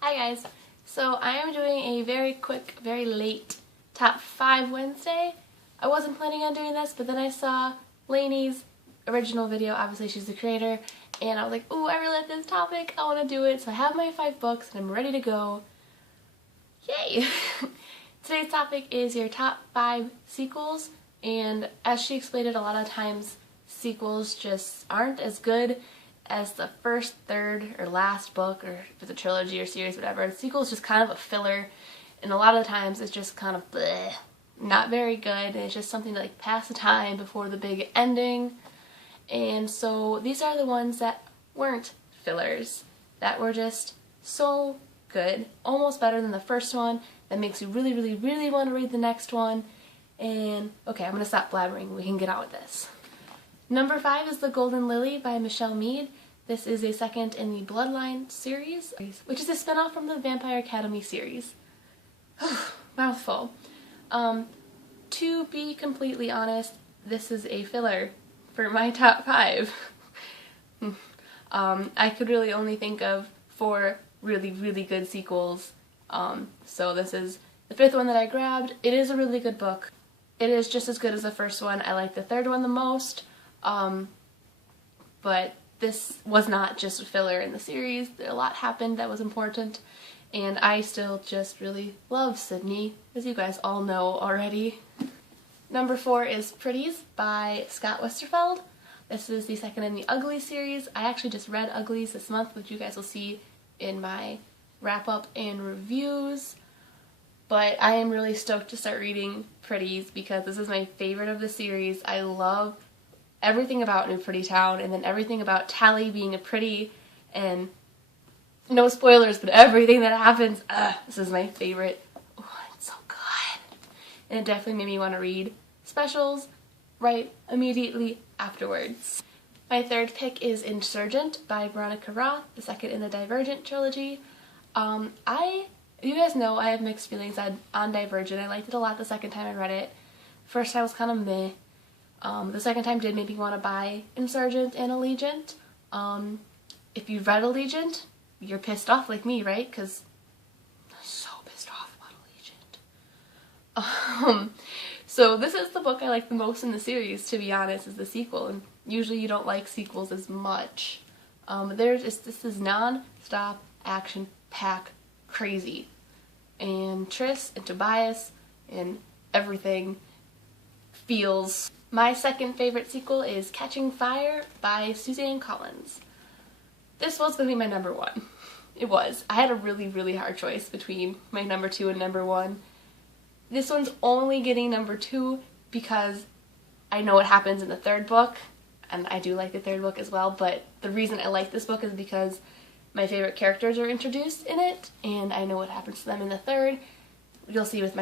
Hi guys! So I am doing a very quick, very late top 5 Wednesday. I wasn't planning on doing this, but then I saw Lainey's original video, obviously she's the creator, and I was like, ooh, I really like this topic, I want to do it. So I have my 5 books and I'm ready to go. Yay! Today's topic is your top 5 sequels, and as she explained it, a lot of times sequels just aren't as good as the first, third, or last book, or if it's a trilogy or series, whatever. The sequel is just kind of a filler, and a lot of the times it's just kind of bleh, not very good, and it's just something to like pass the time before the big ending. And so these are the ones that weren't fillers, that were just so good, almost better than the first one, that makes you really, really, really want to read the next one. And okay, I'm going to stop blabbering, we can get on with this. Number 5 is The Golden Lily by Michelle Mead. This is a second in the Bloodline series, which is a spinoff from the Vampire Academy series. Mouthful. To be completely honest, this is a filler for my top 5. I could really only think of 4 really, really good sequels. So this is the 5th one that I grabbed. It is a really good book. It is just as good as the first one. I like the 3rd one the most. But this was not just a filler in the series. A lot happened that was important, and I still just really love Sydney, as you guys all know already. Number 4 is Pretties by Scott Westerfeld. This is the second in the Ugly series. I actually just read Uglies this month, which you guys will see in my wrap-up and reviews. But I am really stoked to start reading Pretties because this is my favorite of the series. I love everything about New Pretty Town, and then everything about Tally being a pretty, and no spoilers, but everything that happens. This is my favorite. Oh, it's so good. And it definitely made me want to read specials right immediately afterwards. My 3rd pick is Insurgent by Veronica Roth, the second in the Divergent trilogy. You guys know I have mixed feelings on Divergent. I liked it a lot the second time I read it. First time was kind of meh. The second time did make me want to buy Insurgent and Allegiant. If you've read Allegiant, you're pissed off like me, right? Because I'm so pissed off about Allegiant. So this is the book I like the most in the series, to be honest, is the sequel. And usually you don't like sequels as much. This is non-stop action pack crazy. And Triss and Tobias and everything feels... My second favorite sequel is Catching Fire by Suzanne Collins. This was going to be my number 1. It was. I had a really, really hard choice between my number 2 and number 1. This one's only getting number 2 because I know what happens in the 3rd book, and I do like the 3rd book as well, but the reason I like this book is because my favorite characters are introduced in it, and I know what happens to them in the 3rd. You'll see with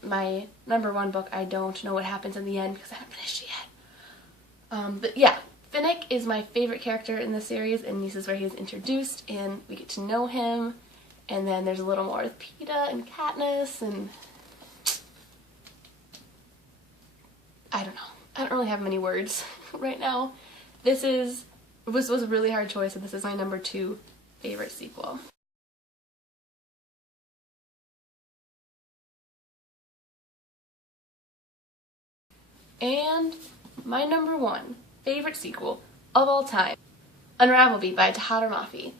my number 1 book, I don't know what happens in the end because I haven't finished it yet. But yeah, Finnick is my favorite character in the series, and this is where he's introduced, and we get to know him, and then there's a little more with Peeta and Katniss, and I don't know. I don't really have many words right now. This was a really hard choice, and this is my number 2 favorite sequel. And my number 1 favorite sequel of all time, Unravel by Tahar Mafi.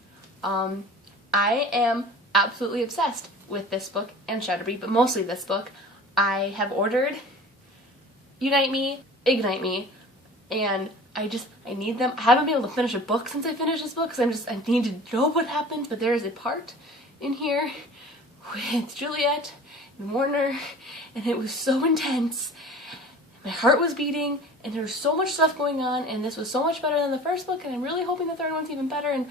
I am absolutely obsessed with this book and Shudderby, but mostly this book. I have ordered Unite Me, Ignite Me, and I need them. I haven't been able to finish a book since I finished this book because I need to know what happens, but there is a part in here with Juliet and Warner, and it was so intense. My heart was beating, and there was so much stuff going on, and this was so much better than the first book, and I'm really hoping the 3rd one's even better. And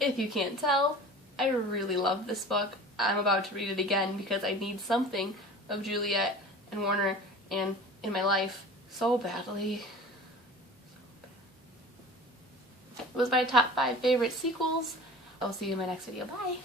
if you can't tell, I really love this book. I'm about to read it again because I need something of Juliet and Warner and in my life so badly. It was my top 5 favorite sequels. I'll see you in my next video. Bye!